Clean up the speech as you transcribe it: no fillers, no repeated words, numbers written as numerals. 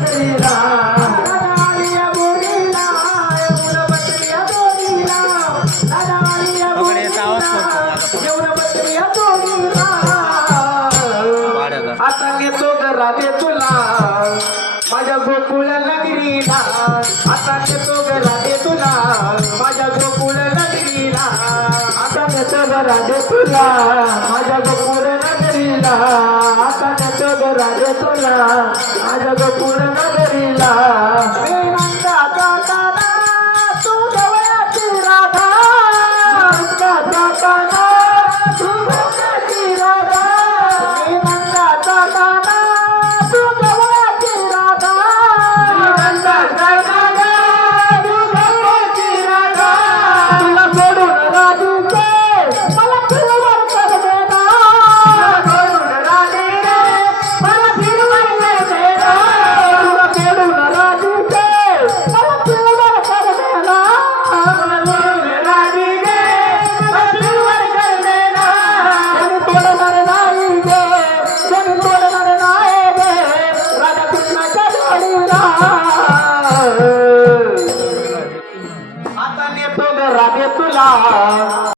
नगरीला दादा आलिया बोरीला येऊन बसली या दोरीला दादा आलिया बोरीला येऊन बसली या दोरीला आता घेतो राधे तुला माझ्या गोकुळ नगरीला आता घेतो राधे तुला माझ्या गोकुळ नगरीला आता घेतो राधे तुला माझ्या गोकुळ नगरीला आता घेतो राधे तुला माझ्या गोकुळ